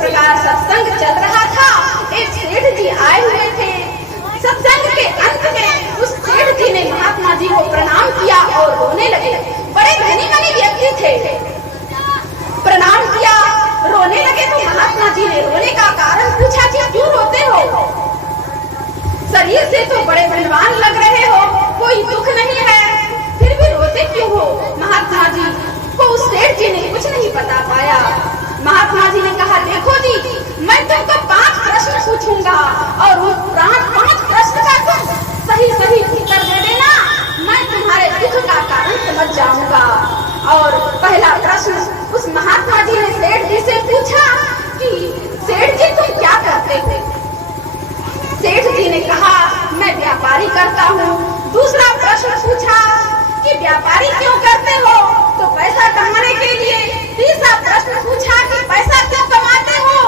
प्रकार सत्संग चल रहा था। एक सेठ जी आए हुए थे। सत्संग के अंत में उस सेठ जी ने महात्मा जी को प्रणाम किया और रोने लगे। बड़े धनी मनी व्यक्ति थे। प्रणाम किया, रोने लगे तो महात्मा जी ने रोने का कारण पूछा कि क्यों रोते हो? शरीर से तो बड़े बलवान लग रहे हो, कोई दुख नहीं है, फिर भी रोते क्यों हो? महात्मा जी को उस सेठ जी ने कुछ नहीं बता पाया। महात्मा जी ने कहा, देखो जी, मैं तुमको 5 प्रश्न पूछूंगा और उस 5 प्रश्न का तुम सही सही उत्तर दे देना। मैं तुम्हारे दुख का कारण समझ जाऊंगा। और पहला प्रश्न उस महात्मा जी ने सेठ जी से पूछा कि सेठ जी तुम क्या करते हो? सेठ जी ने कहा, मैं व्यापारी करता हूँ। दूसरा प्रश्न पूछा कि व्यापारी क्यों करते हो? तो पैसा कमाने के लिए। तीसरा प्रश्न पूछा कि पैसा क्यों कमाते हो?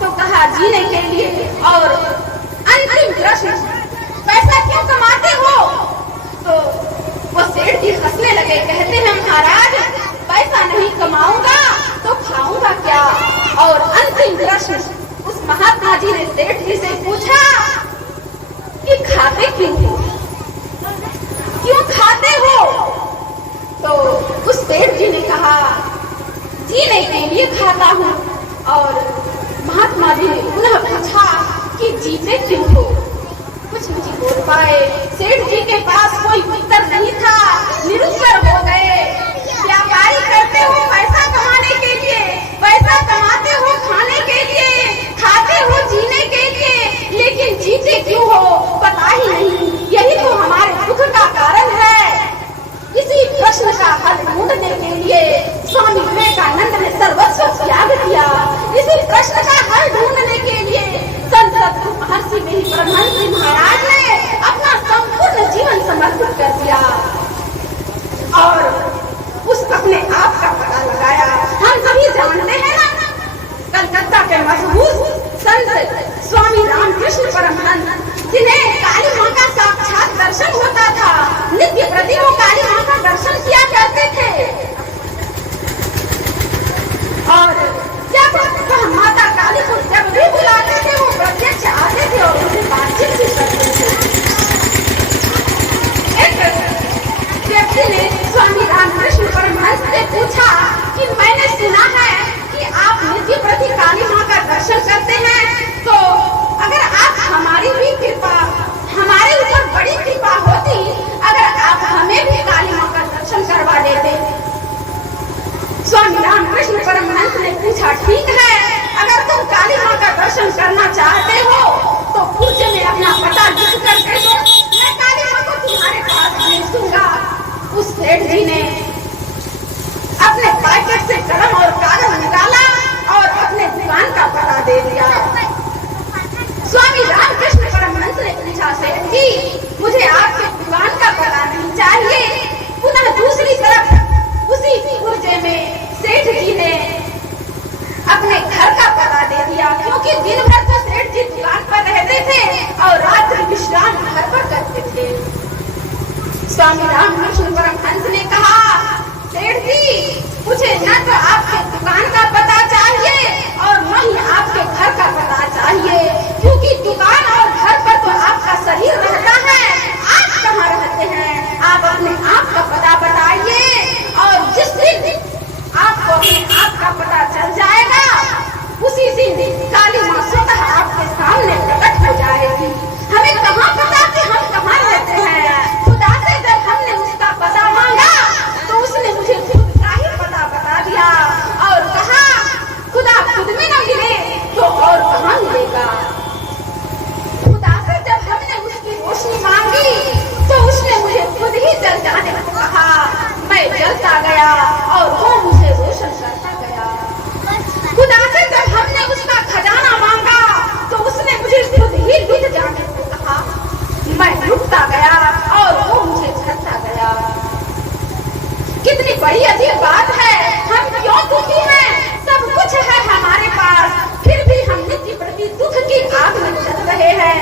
तो कहा जीने के लिए। और अंतिम प्रश्न, पैसा क्यों कमाते हो? तो वो सेठ जी हंसने लगे, कहते हैं महाराज पैसा नहीं कमाऊंगा तो खाऊंगा क्या? और अंतिम प्रश्न उस महात्मा जी ने सेठ जी से पूछा कि खाते क्यों हो? क्यों खाते हो? तो उस सेठ जी ने कहा, जीने के लिए खाता हूँ। और महात्मा जी ने पुनः पूछा कि जीते क्यों हो? कुछ नहीं बोल पाए। सेठ जी के पास कोई उत्तर नहीं था, निरुत्तर हो गए। व्यापारी करते हो पैसा कमाने के लिए, पैसा कमाते हो खाने के लिए, खाते हो जीने के लिए, लेकिन जीते क्यों हो पता ही नहीं। यही तो हमारे दुख का कारण है। इसी प्रश्न का हल ढूंढने के लिए स्वामी विवेकानंद ने सर्वस्व त्याग किया। इसी प्रश्न का हल ढूंढने के लिए संत सद्गुरु महर्षि परमहंस जी महाराज ने अपना संपूर्ण जीवन समर्पित कर दिया और उस अपने आप का पता लगाया। हम सभी जानते हैं ना, कलकत्ता के मशहूर संत स्वामी रामकृष्ण परमहंस, जिन्हें काली माँ का साक्षात दर्शन होता था, नित्य प्रति वो काली माँ का दर्शन किया करते थे। और जब वह माता काली को जब भी बुलाते थे वो प्रत्यक्ष आते थे और उनसे बातचीत भी करते थे। एक व्यक्ति ने स्वामी रामकृष्ण परमहंस से पूछा कि मैंने सुना है कि आप नित्य प्रति काली माँ का दर्शन करते हैं, तो अगर आप हमारी भी कृपा, हमारे ऊपर बड़ी कृपा होती, अगर आप हमें भी काली माँ का दर्शन करवा देते। स्वामी रामकृष्ण परमहंस ने पूछा, ठीक है, अगर तुम काली माँ का दर्शन करना चाहते हो तो पूछे में अपना पता लिख कर दे दो, मैं काली माँ को तुम्हारे पास भेज दूंगा। उस सेठ जी ने अपने पैकेट से कलम और कागज निकाला और अपने दुकान का पता दे दिया। स्वामी रामकृष्ण परमहंस ने पूछा, सेठ जी मुझे आपके दुकान का पता नहीं चाहिए। पुनः दूसरी तरफ उसी पुर्जे में सेठ जी ने अपने घर का पता दे दिया, क्योंकि दिन भर तो सेठ जी दुकान पर रहते थे और रात्रि विश्राम घर पर करते थे। स्वामी रामकृष्ण परमहंस ने कहा, सेठ जी मुझे न तो आपके दुकान का पता चाहिए और न ही आपके घर का पता चाहिए, क्योंकि दुकान और घर पर तो आपका शरीर रहता है, आप कहाँ रहते हैं? आप अपने आप का पता बताइए। और जिस दिन आपको अपने आप का पता चल जाएगा, उसी दिन काली माँ स्वतः आपके सामने प्रकट हो जाएगी। हमें कहाँ पता कि हम कहाँ रहते हैं? खुदा से जब हमने उसका पता मांगा तो उसने मुझे खुद का ही पता बता दिया और कहा, खुदा खुद में न मिले तो और कहाँ मिलेगा? खुदा से जब हमने उसकी रोशनी मांगी तो उसने मुझे खुद ही जल जाने को कहा। मैं जलता गया और वो मुझे रोशन करता गया। खुदा से जब हमने उसका खजाना मांगा तो उसने मुझे खुद ही लुट जाने को कहा। मैं लुटता गया और वो मुझे झरता गया। कितनी बड़ी अजीब बात है। हम क्यों दुखी हैं? सब कुछ है हमारे पास, फिर भी हम नित्य प्रति दुख की आग में जल रहे हैं।